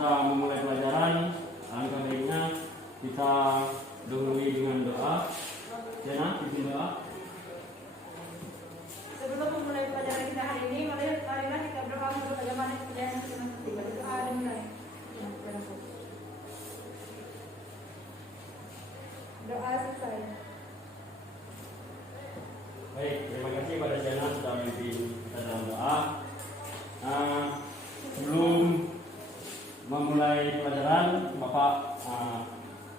kita memulai pelajaran, alangkah baiknya kita dahului dengan doa. Jana, pimpin doa. Sebelum memulai pelajaran kita hari ini, marilah kita berdoa untuk bagaimana pelajaran kita nanti. Berdoa dimulai. Doa selesai. Baik, terima kasih pada Jana sudah memimpin kita dalam doa. Sebelum memulai pelajaran, Bapak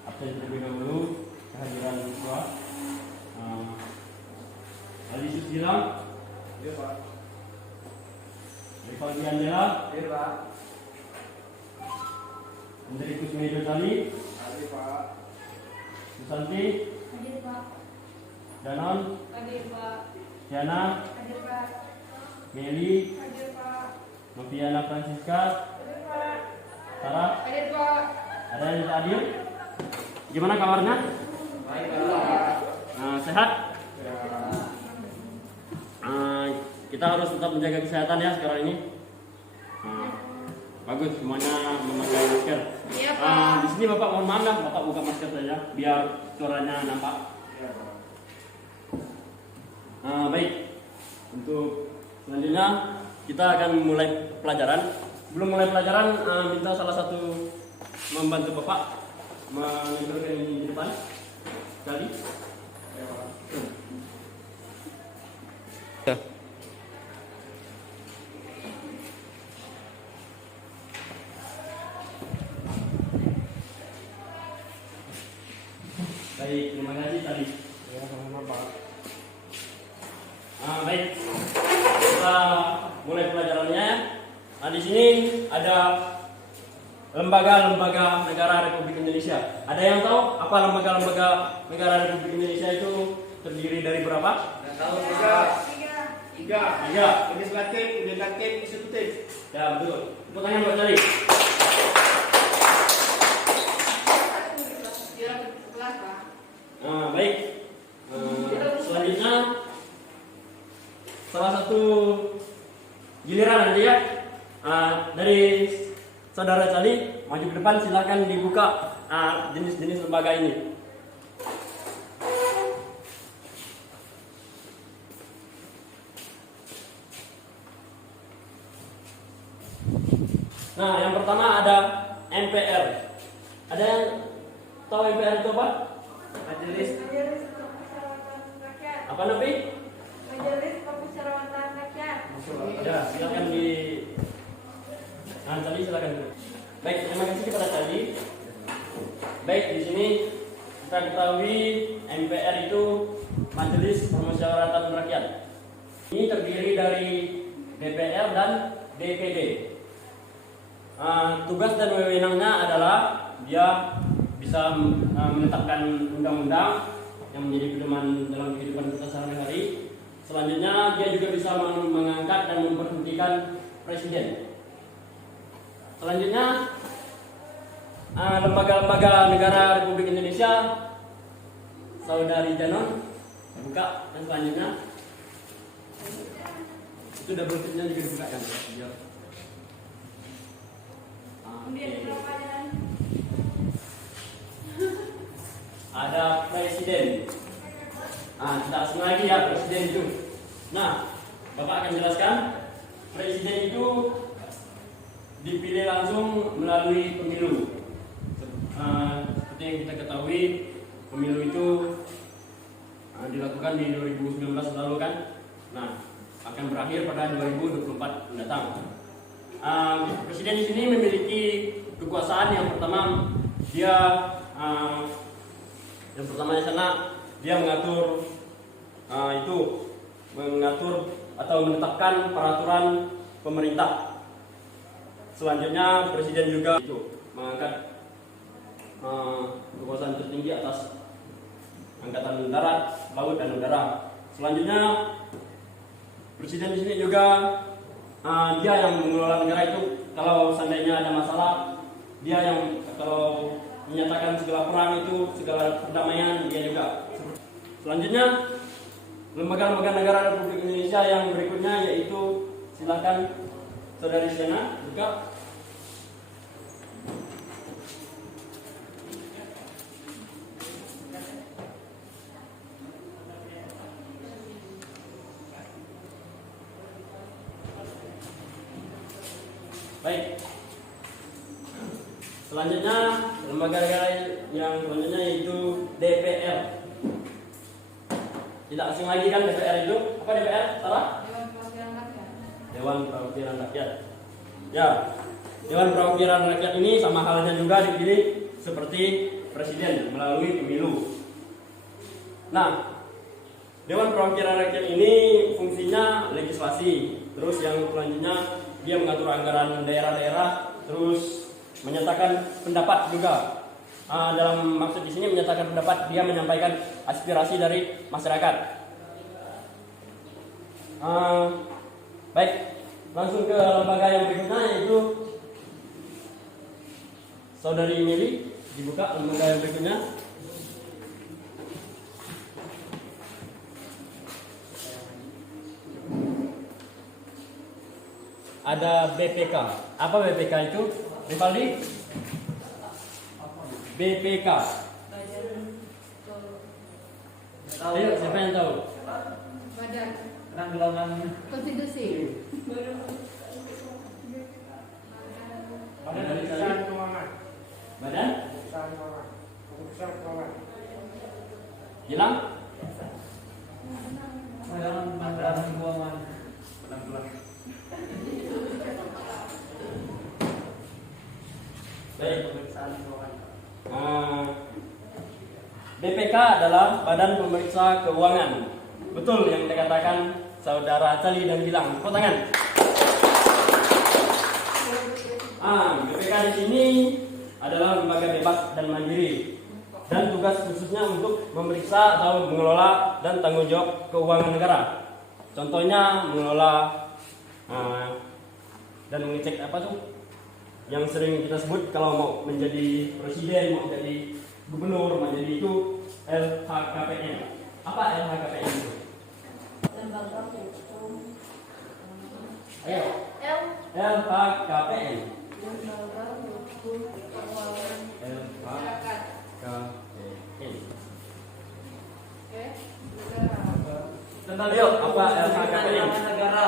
absen terlebih dahulu kehadiran siswa. Ali Susila, Iya Pak. Rivaldi Andela, Iya Pak. Menteri Kusmejo Tali, Hadir Pak. Susanti, Hadir Pak. Danon, Hadir Pak. Tiana, Hadir Pak. Meli, Hadir Pak. Noviana Francisca, Hadir Pak. Sarah. Hadir Pak. Ada yang tidak hadir? Gimana kabarnya? Baik Pak. Sehat? Ya. Kita harus tetap menjaga kesehatan ya sekarang ini. Bagus, semuanya memakai masker. Iya Pak. Di sini Bapak mohon maaf, Bapak buka masker saja biar suaranya nampak. Iya Pak. Baik, untuk selanjutnya kita akan mulai pelajaran. Sebelum mulai pelajaran, minta salah satu membantu Bapak mengintroduksi ini di depan. Sekali. Iya Pak. Baik, terima kasih tadi. Ya sama-sama Pak. Baik, kita mulai pelajarannya. Di sini ada lembaga-lembaga negara Republik Indonesia. Ada yang tahu apa lembaga-lembaga negara Republik Indonesia itu terdiri dari berapa? Nggak tahu juga. Tiga. Tiga. Legislatif, yudikatif, eksekutif. Ya betul. Tepuk tangan buat tadi. Baik. Selanjutnya salah satu giliran nanti ya. Dari saudara tadi maju ke depan, silakan dibuka jenis-jenis lembaga ini. Nah, yang pertama ada MPR. Ada yang tahu MPR itu apa? Majelis. Majelis Permusyawaratan Rakyat. Apa nanti? Majelis Permusyawaratan Rakyat. Ya, silakan di. Tadi silakan dulu. Baik, terima kasih kepada tadi. Baik, di sini kita ketahui MPR itu Majelis Permusyawaratan Rakyat. Ini terdiri dari DPR dan DPD. Tugas dan wewenangnya adalah dia bisa menetapkan undang-undang yang menjadi pedoman dalam kehidupan kita sehari-hari. Selanjutnya dia juga bisa mengangkat dan memberhentikan presiden. Selanjutnya lembaga-lembaga negara Republik Indonesia, Saudari Janon buka. Dan selanjutnya itu double tipnya juga dibuka kan? Kemudian berapa dan Ada presiden. Kita asing lagi ya presiden itu. Nah, Bapak akan jelaskan. Presiden itu dipilih langsung melalui pemilu. Seperti yang kita ketahui, pemilu itu dilakukan di 2019 lalu kan. Nah, akan berakhir pada 2024 mendatang. Presiden di sini memiliki kekuasaan. Yang pertama dia di sana dia mengatur atau menetapkan peraturan pemerintah. Selanjutnya presiden juga itu mengangkat kekuasaan tertinggi atas angkatan darat, laut dan udara. Selanjutnya presiden di sini juga dia yang mengelola negara itu. Kalau seandainya ada masalah, dia yang kalau menyatakan segala perang itu, segala perdamaian, dia juga. Selanjutnya lembaga-lembaga negara Republik Indonesia yang berikutnya yaitu, silakan Saudari Siana buka. Selanjutnya lembaga negara yang selanjutnya yaitu DPR. Tidak asing lagi kan DPR itu? Apa DPR? Salah? Dewan Perwakilan Rakyat. Dewan Perwakilan Rakyat. Ya, Dewan Perwakilan Rakyat ini sama halnya juga dipilih seperti presiden melalui pemilu. Nah, Dewan Perwakilan Rakyat ini fungsinya legislasi. Terus yang selanjutnya dia mengatur anggaran daerah-daerah, terus menyatakan pendapat juga. Dalam maksud di sini menyatakan pendapat, dia menyampaikan aspirasi dari masyarakat. Baik, langsung ke lembaga yang berikutnya yaitu Saudari Mili, dibuka lembaga yang berikutnya. Ada BPK. Apa BPK itu? Rivaldi? BPK. Ayo, siapa yang tahu? Badan Penanggulangan Konstitusi. Badan Keputusan Keuangan. Badan? Keputusan Keuangan. Keputusan Keuangan. Hilang? Badan Penanggulangan Keuangan. Penanggulangan. Baik. Pemeriksaan keuangan. BPK adalah Badan Pemeriksa Keuangan. Betul yang dikatakan Saudara Cali dan Gilang. Tepuk tangan. BPK di sini adalah lembaga bebas dan mandiri, dan tugas khususnya untuk memeriksa atau mengelola dan tanggung jawab keuangan negara. Contohnya mengelola dan mengecek apa tuh yang sering kita sebut kalau mau menjadi presiden, mau jadi gubernur, mau jadi itu LHKPN. Apa LHKPN itu? Lembaga Hukum. Ayo. LHKPN. Lembaga Hukum Keuangan Masyarakat. LHKPN. Oke. Ayo, apa LHKPN? Negara.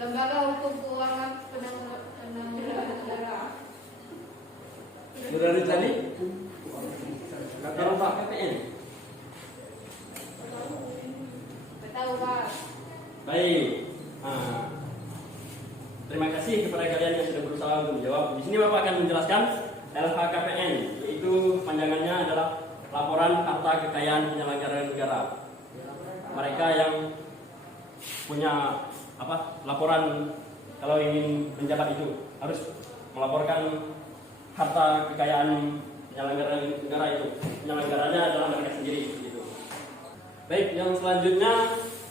Lembaga Hukum Keuangan Penanggulangan Negara. Saudara Cali? LHKPN. Tahu Pak. Baik. Terima kasih kepada kalian yang sudah berusaha untuk menjawab. Di sini Bapak akan menjelaskan LHKPN, yaitu panjangannya adalah Laporan Harta Kekayaan Penyelenggara Negara. Mereka yang punya laporan kalau ingin menjabat itu harus melaporkan harta kekayaan penyelenggara negara itu. Penyelenggaranya adalah mereka sendiri. Gitu. Baik, yang selanjutnya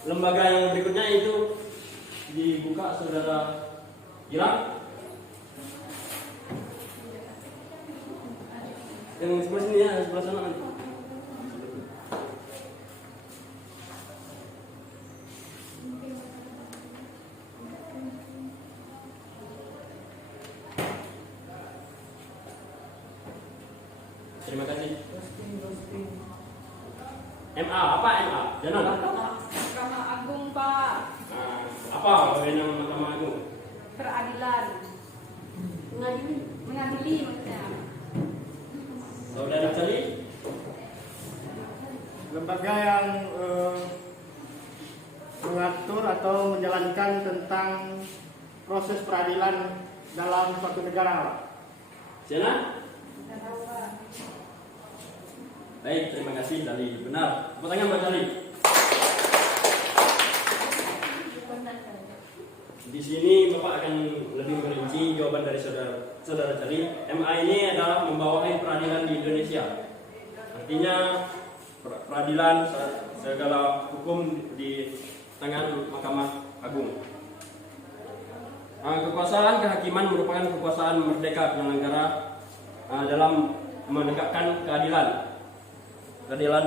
lembaga yang berikutnya itu dibuka Saudara Gilang. Yang sebelah sini ya, sebelah sana nanti. Terima kasih. MA, apa MA? Jangan. Mahkamah Agung Pak. Apa wewenang Mahkamah Agung? Peradilan. Mengadili maksudnya. Saudara Cali? Lembaga yang mengatur atau menjalankan tentang proses peradilan dalam suatu negara. Sana? Baik, terima kasih Cali. Benar. Tepuk tangan buat Cali. Di sini Bapak akan lebih merinci jawaban dari saudara Cali. MA ini adalah membawahi peradilan di Indonesia. Artinya peradilan segala hukum di tangan Mahkamah Agung. Kekuasaan kehakiman merupakan kekuasaan merdeka penyelenggara dalam menegakkan keadilan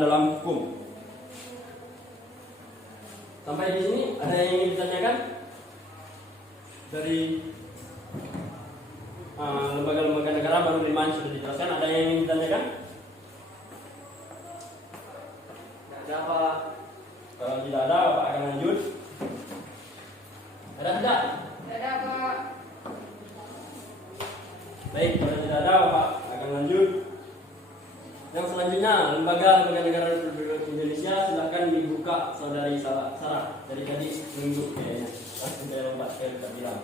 dalam hukum. Sampai di sini ada yang ingin ditanyakan dari lembaga-lembaga negara baru 5 sudah dijelaskan. Ada yang ingin ditanyakan? Ada apa? Kalau tidak ada, Bapak akan lanjut. Ada tidak? Ada Pak. Baik, kalau tidak ada, Bapak akan lanjut. Yang selanjutnya, lembaga negara Republik Indonesia, silakan dibuka saudari Sarah. Dari tadi nunggu kayaknya. Pasti saya lompat saya tidak bilang.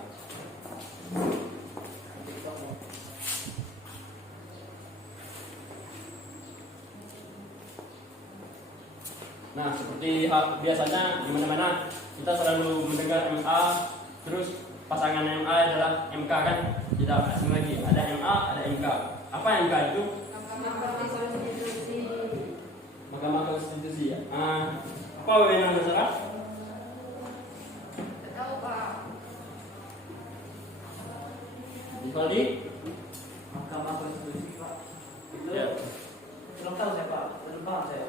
Nah, seperti biasanya di mana-mana kita selalu mendengar MA, terus pasangan MA adalah MK kan? Tidak asing lagi. Ada MA, ada MK. Apa MK itu? Mahkamah Konstitusi ya. Apa wewenang masyarakat? Tidak tahu Pak. Divaldi? Mahkamah Konstitusi Pak. Itu Ya. belum tahu saya Pak, belum paham saya.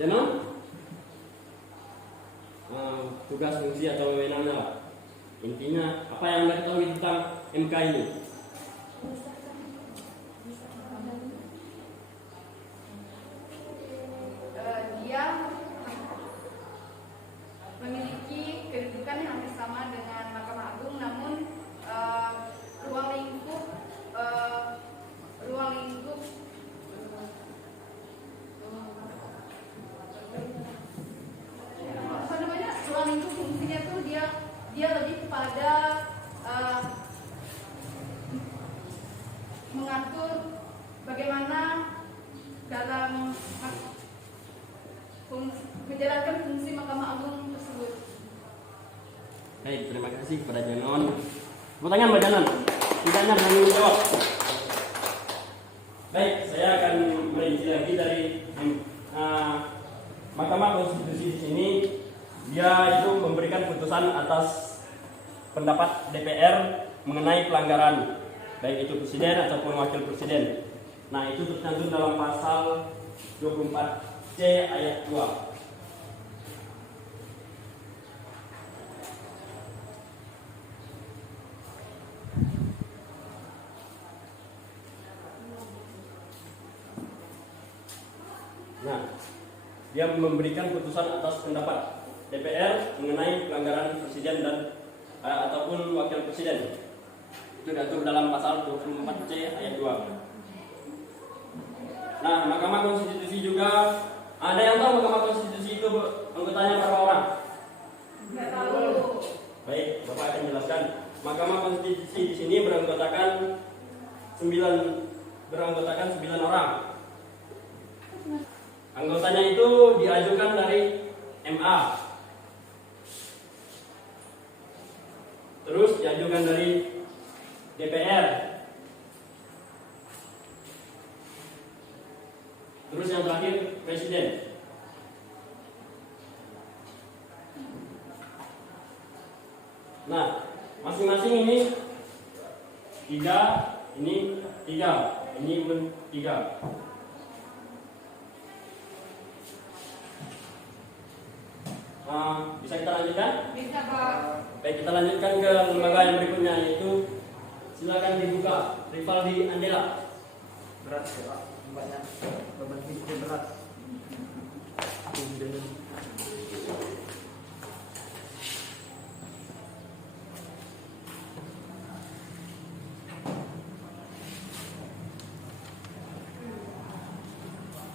Jangan? Tugas fungsi atau wewenangnya Pak. Intinya apa yang Anda ketahui tentang MK ini? Dia memiliki kedudukan yang hampir sama dengan Mahkamah Agung, namun ruang lingkup apa namanya, ruang lingkup fungsinya tuh dia lebih kepada mengatur bagaimana dalam menjalankan fungsi Mahkamah Agung tersebut. Baik, terima kasih kepada Janon. Pertanyaan Mbak Janon. Tidaknya berani menjawab. Baik, saya akan merinci lagi dari Mahkamah Konstitusi di sini. Dia itu memberikan putusan atas pendapat DPR mengenai pelanggaran, baik itu presiden ataupun wakil presiden. Nah, itu tercantum dalam pasal 24C ayat 2. Nah, dia memberikan putusan atas pendapat DPR mengenai pelanggaran presiden dan ataupun wakil presiden. Itu diatur dalam pasal 24C ayat 2. Nah, Mahkamah Konstitusi juga ada yang tahu Mahkamah Konstitusi itu anggotanya berapa orang? Tidak tahu. Baik, Bapak akan jelaskan. Mahkamah Konstitusi di sini beranggotakan 9 orang. Anggotanya itu diajukan dari MA. Terus diajukan dari DPR. Terus yang terakhir presiden. Nah, masing-masing ini 3, ini 3, ini pun 3. Bisa kita lanjutkan? Bisa Pak. Baik, kita lanjutkan ke lembaga yang berikutnya, yaitu silakan dibuka Rivaldi Andela. Berat ya Pak, banyak beban hidupnya berat.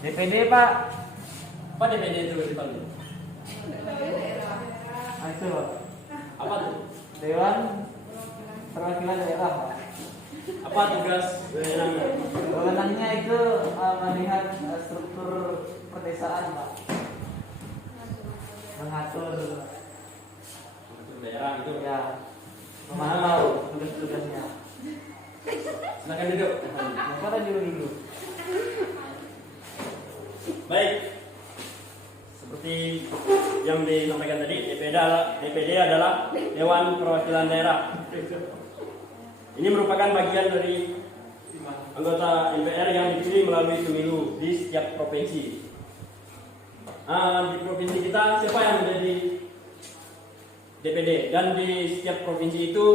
DPD Pak. Apa DPD itu Rivaldi? Itu Pak. Apa tuh? Dewan Perwakilan Daerah Pak. Apa tugas wewenangnya? Wewenangnya itu melihat struktur perdesaan Pak. Mengatur Daerah itu. ya, memantau tugas-tugasnya. Silakan duduk. Mana dulu. Baik. Seperti yang disampaikan tadi, DPD adalah Dewan Perwakilan Daerah. Ini merupakan bagian dari anggota MPR yang dipilih melalui pemilu di setiap provinsi. Di provinsi kita siapa yang menjadi DPD? Dan di setiap provinsi itu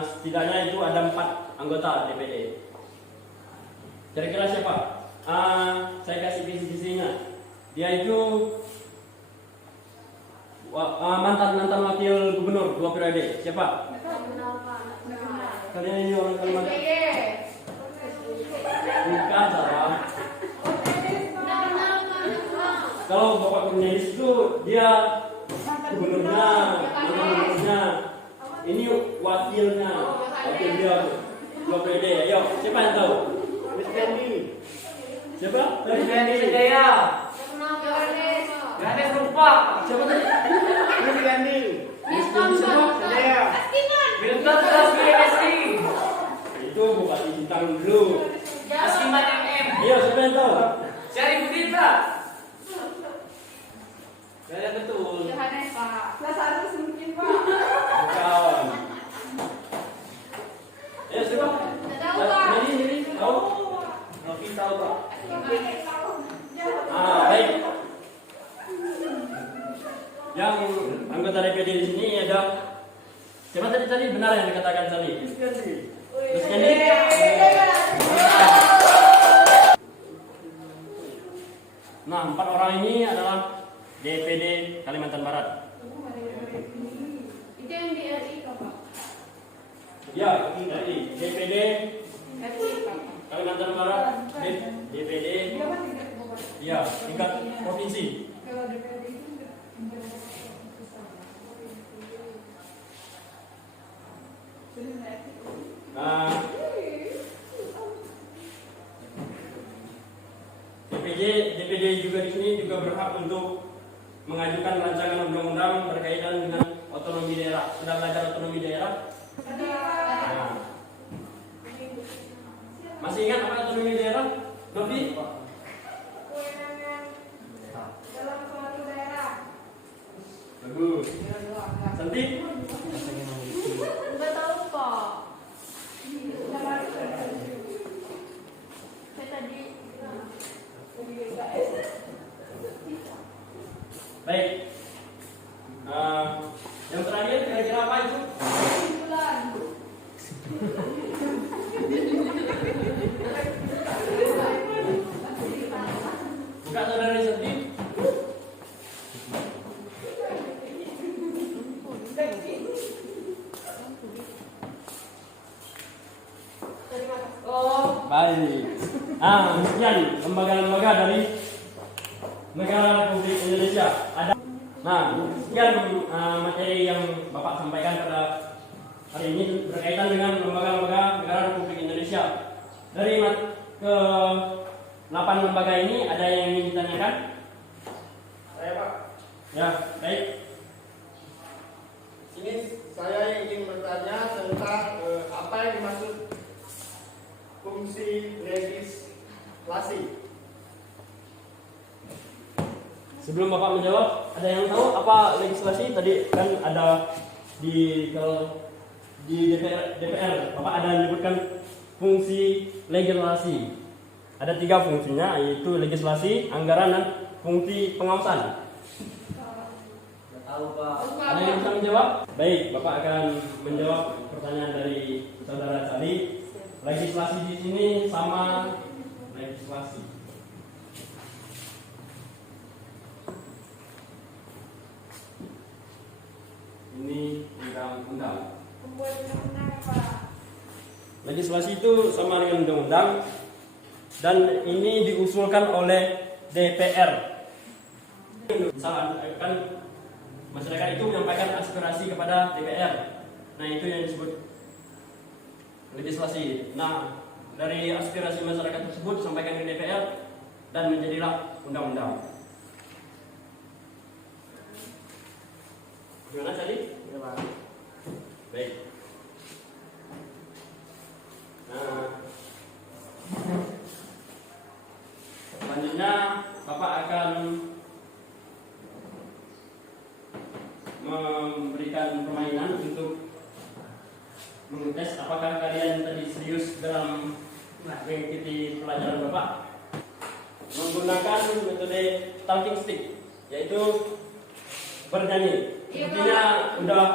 setidaknya itu ada 4 anggota DPD. Kira-kira siapa? Saya kasih visi-visinya. Dia itu mantan wakil gubernur 2 periode. Siapa? Kenal Pak. Kalian ini orang Kalimantan. SBY. Bukan salah. Kalau Bapak Cornelis itu dia gubernurnya, gubernurnya. Ini wakilnya, wakil dia Ketua PD. Ayo, siapa yang tahu? Miss Candy. Siapa? Presiden Sedaya. Ganes lupa. Siapa tadi? Miss Candy. Sedaya. Milton Tasmi MSI. Itu Bupati Sintang dulu. Asiman MM. Ayo, siapa yang tahu? Syarifudin Pak. Saya betul. Yohanes Pak. Lazarus mungkin Pak. Bukan. Ayo, siapa? Nggak tahu Pak. Ini tahu? Novi tahu Pak? Baik. Yang anggota DPD di sini ada siapa tadi benar yang dikatakan tadi? Miss Candy. Nah, 4 orang ini adalah DPD Kalimantan Barat. Itu yang di RI Pak. Ya, dari DPD RI Pak. Kalimantan Barat, DPD, ya, tingkat provinsi. Nah, DPD juga di sini juga berhak untuk mengajukan rancangan undang-undang berkaitan dengan otonomi daerah. Sudah belajar otonomi daerah? Nah. Masih ingat apa otonomi daerah? Novi? Dalam suatu daerah. Bagus. Santi? Nggak tahu Pak. Saya tadi. Baik. Yang terakhir kira-kira apa itu? Kesimpulan. Bukan saudara Santi? Baik. Sekian lembaga-lembaga dari negara Republik Indonesia. Ada. Nah, sekian materi yang Bapak sampaikan pada hari ini berkaitan dengan lembaga-lembaga negara Republik Indonesia. Dari ke 8 lembaga ini ada yang ingin ditanyakan? Saya Pak. Ya, baik. Ini saya ingin bertanya tentang apa yang dimaksud fungsi legislasi. Sebelum Bapak menjawab, ada yang tahu apa legislasi? Tadi kan ada kalau di DPR, Bapak ada menyebutkan fungsi legislasi. Ada 3 fungsinya, yaitu legislasi, anggaran, dan fungsi pengawasan. Nggak tahu Pak. Ada yang bisa menjawab? Baik, Bapak akan menjawab pertanyaan dari saudara tadi. Legislasi di sini sama legislasi. Ini undang-undang. Membuat undang-undang Pak. Legislasi itu sama dengan undang-undang dan ini diusulkan oleh DPR. Misalkan kan masyarakat itu menyampaikan aspirasi kepada DPR. Nah, itu yang disebut legislasi. Nah, dari aspirasi masyarakat tersebut disampaikan ke DPR dan menjadilah undang-undang. Gimana tadi? Ya Pak. Baik. Nah, selanjutnya Bapak akan memberikan permainan untuk mengetes apakah kalian tadi serius dalam mengikuti pelajaran Bapak. Menggunakan metode talking stick, yaitu bernyanyi. Sepertinya udah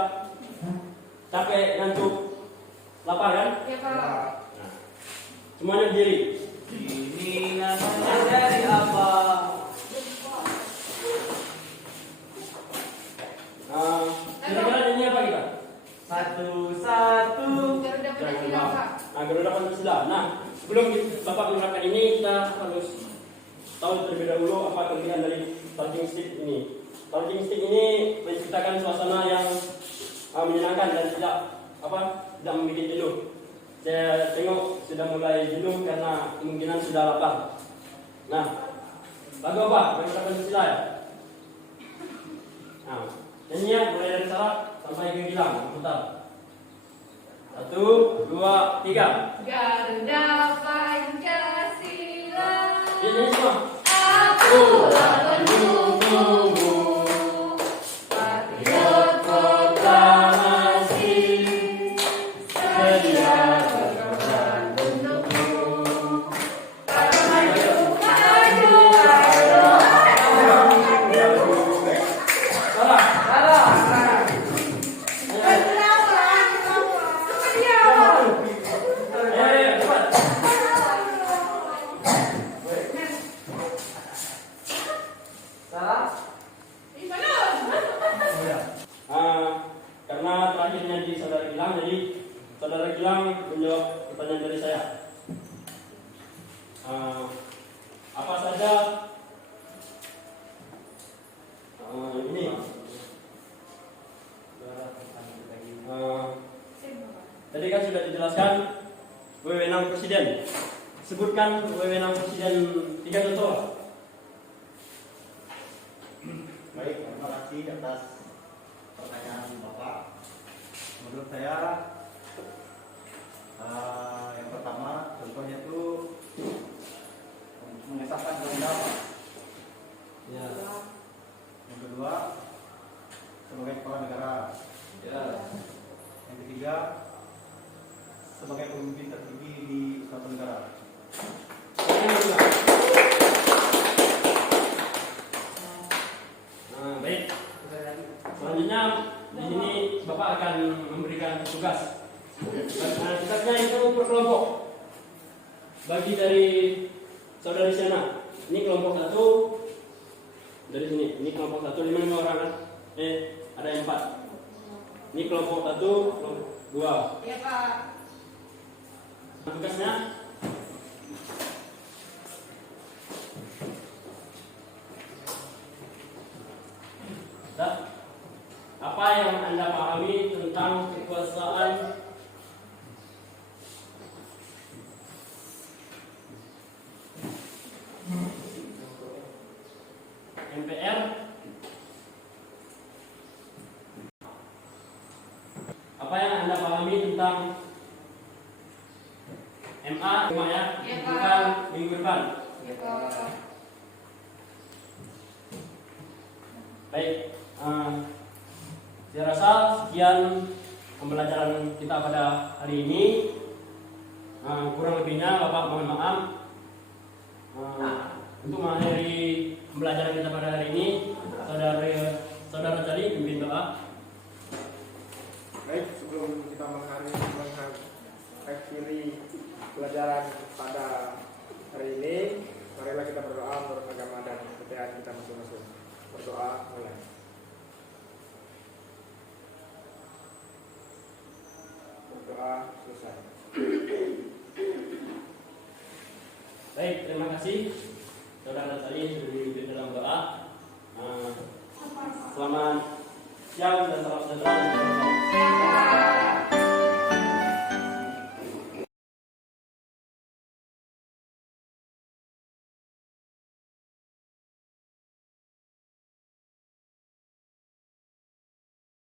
capek, ngantuk, lapar kan? Ya Pak. Semuanya berdiri. Ini namanya dari apa? Kira-kira nyanyi apa kita? Satu-satu. Garuda Jangan Pancasila. Nah, geroda Pancasila. Nah, sebelum Bapak menerapkan ini, kita harus tahu terlebih dahulu apa kelebihan dari talking stick ini. Talking stick ini menciptakan suasana yang menyenangkan dan tidak membuat jenuh. Saya tengok sudah mulai jenuh karena kemungkinan sudah lapar. Nah, lagu apa? Geroda Pancasila ya. Nah, nyanyian mulai dari Salak sampai ke Gilang. Putar. 1, 2, 3. Garuda Pancasila. Ya, nyanyi semua. Akulah pendukungmu, patriot proklamasi, sedia berkorban untukmu. Maju, maju, Salah. Ayo, cepat. Salah. Karena terakhirnya di saudara Gilang, jadi saudara Gilang menjawab pertanyaan dari saya. Apa saja ini? Tadi kan sudah dijelaskan wewenang presiden. Sebutkan wewenang presiden 3 contoh. Baik, terima kasih atas pertanyaan Bapak. Menurut saya, yang pertama contohnya itu mengesahkan undang-undang. Ya. Yang kedua, sebagai kepala negara. Ya. Yang ketiga, sebagai pemimpin tertinggi di suatu negara. Baik. Selanjutnya di sini Bapak akan memberikan tugas. Nah, tugasnya itu per kelompok. Bagi dari saudara di sana, ini kelompok 1 dari sini. Ini kelompok 1 5 orang kan? Ada yang 4. Ini kelompok 1, kelompok 2. Ya Pak. Tugasnya apa yang Anda pahami tentang kekuasaan MPR? Apa yang Anda pahami tentang MA ya? Ya, Pak. Bukan minggu depan. Ya Pak. Baik, saya rasa sekian pembelajaran kita pada hari ini. Kurang lebihnya Bapak mohon maaf. Untuk mengakhiri pembelajaran kita pada hari ini, saudara Cali pimpin doa. Baik, sebelum kita mengakhiri pelajaran pada hari ini, marilah kita berdoa menurut agama dan kepercayaan kita masing-masing. Berdoa mulai. Berdoa selesai. Baik, terima kasih saudara Cali sudah dipimpin dalam doa. Selamat siang dan salam sejahtera.